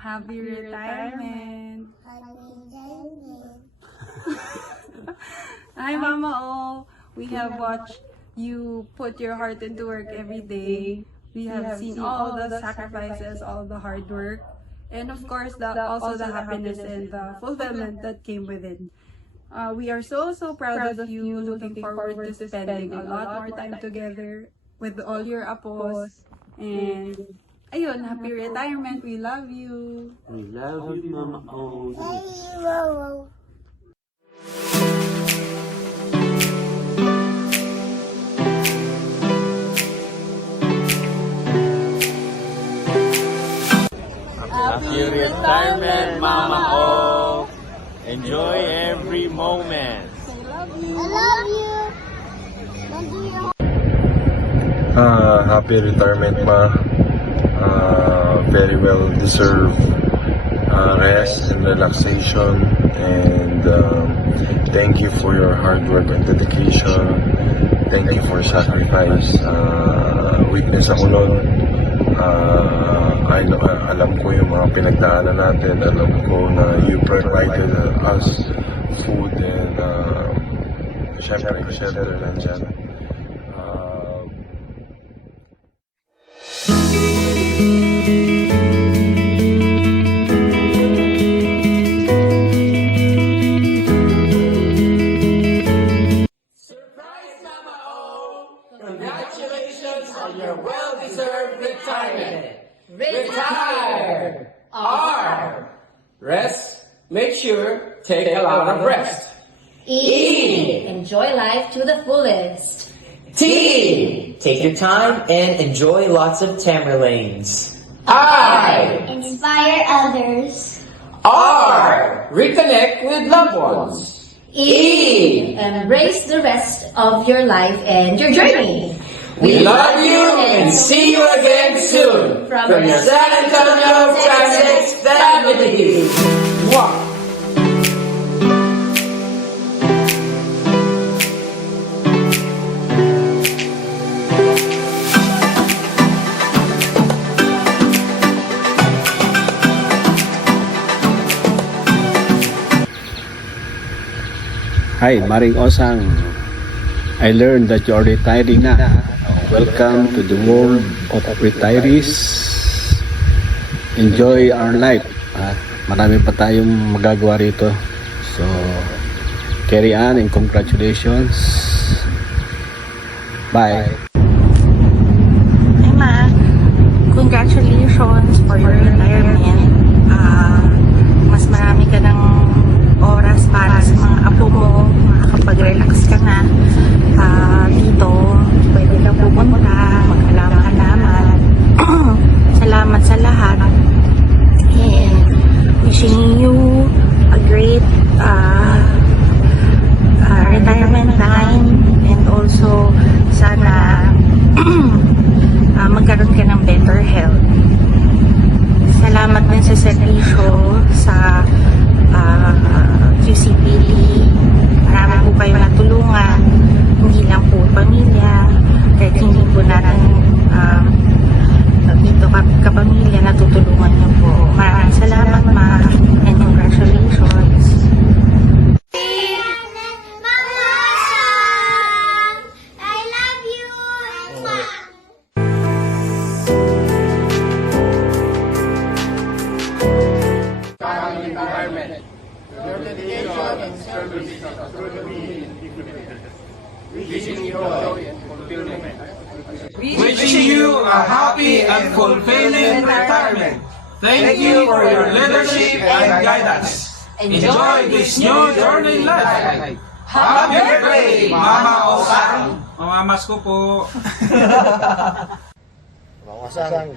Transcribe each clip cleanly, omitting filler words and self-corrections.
Happy retirement! Hi, Mama O! We have watched you put your heart into work every day. We have seen all the sacrifices, all the hard work, and of course, also the happiness and the fulfillment that came with it. We are so proud of you. Looking forward to spending a lot more time together with all your apos. And ayun, happy retirement. We love you. We love you, Mama O. Happy retirement, Mama O. Enjoy every moment. I love you. Happy retirement, Ma. Very well deserved rest and relaxation, and thank you for your hard work and dedication. Thank you for sacrifice. Witness ako nun. Alam ko yung mga pinagdaanan natin. Alam ko na you provided us food and syempre shelter nandyan. Congratulations on your well-deserved retirement. Retire! R. Rest. Make sure. Take a lot of rest. E. Enjoy life to the fullest. T. Take your time and enjoy lots of Tamerlanes. I. Inspire others. R. Reconnect with loved ones. E. Embrace the rest of your life and your journey. We love you and see you again soon from your San Antonio Transit family. Mwah. Hi, Maring Osang. I learned that you are retiring na. Welcome to the world of retirees. Enjoy our life. Marami pa tayong magagawa rito. So, carry on and congratulations. Bye. Hi, Ma. Congratulations for your retirement. Mas marami ka ng oras para sa mga apo mo. Makakapag-relax ka na. Dito, pwede kang pupunta, mag-alaman-alaman. Salamat sa lahat. And wishing you a great retirement time, and also sana magkaroon ka ng better health. Salamat din sa servisyo sa QCPD. Marami po kayo natulungan, hindi lang po pamilya, kahit hindi po natin dito kapamilya, natutulungan niyo po. Maraming salamat, Ma, and congratulations. Mama, I love you. Retirement. Your dedication and service through the wishing you joy and fulfillment. Wishing you a happy and fulfilling retirement. Thank you for your leadership and guidance. Enjoy this new journey in life. Happy birthday, Mama Osang! Mamamas ko po. Mga Osang,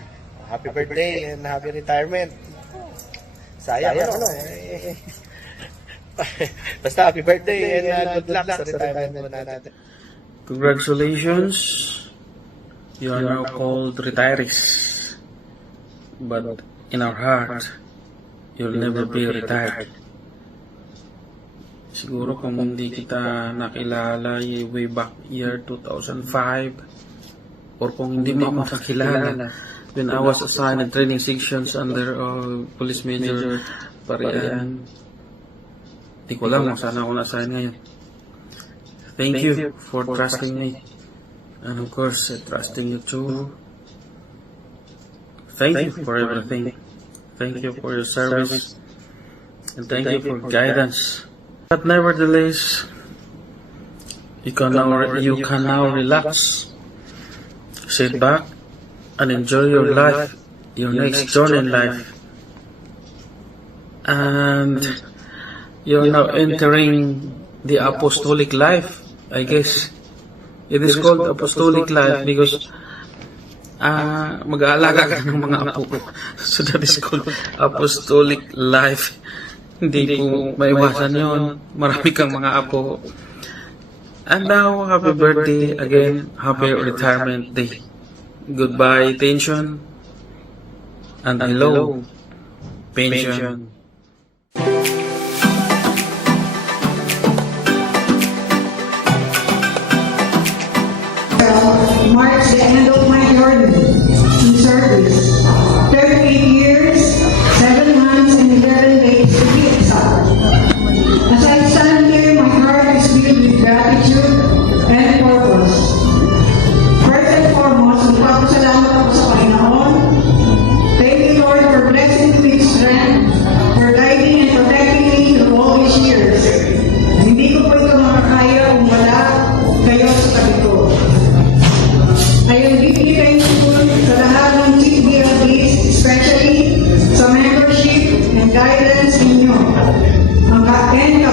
happy birthday and happy retirement. Sayang ano eh. Basta happy birthday and good luck sa retirement mo natin. Congratulations. You are now called retirees. But in our heart, you'll never be retired. Siguro kung hindi kita nakilala way back year 2005, or kung hindi mo ako nakilala when I was assigned in training sections under Police Major Parian. Di ko alam kung saan ako na-assign ngayon. Thank you for trusting me. And of course, trusting you too. Thank you for everything. Thank you for your service. And thank you for guidance. But nevertheless, you can now relax, sit back, and enjoy your life, your next journey in life. And you're now entering the apostolic life, I guess. It is called apostolic life because mag-aalaga ka ng mga apo. So that is called apostolic life. Hindi po maiwasan yun. Marami kang mga apo. And now, happy birthday again. Happy retirement day. Goodbye, tension. And hello, pension. Marks the end of my journey in service. 38 years, 7 months, and 11 days to be exact. As I stand here, my heart is filled with gratitude and purpose. First and foremost, magpapasalamat ako sa Panginoon. Thank you, Lord, for blessing me with strength, for guiding and protecting me through all these years. Hindi ko po ito makakaya kung wala kayo sa tabi ko. I am deeply thankful sa lahat ng Chief DLDs, especially sa membership and guidance ninyo. And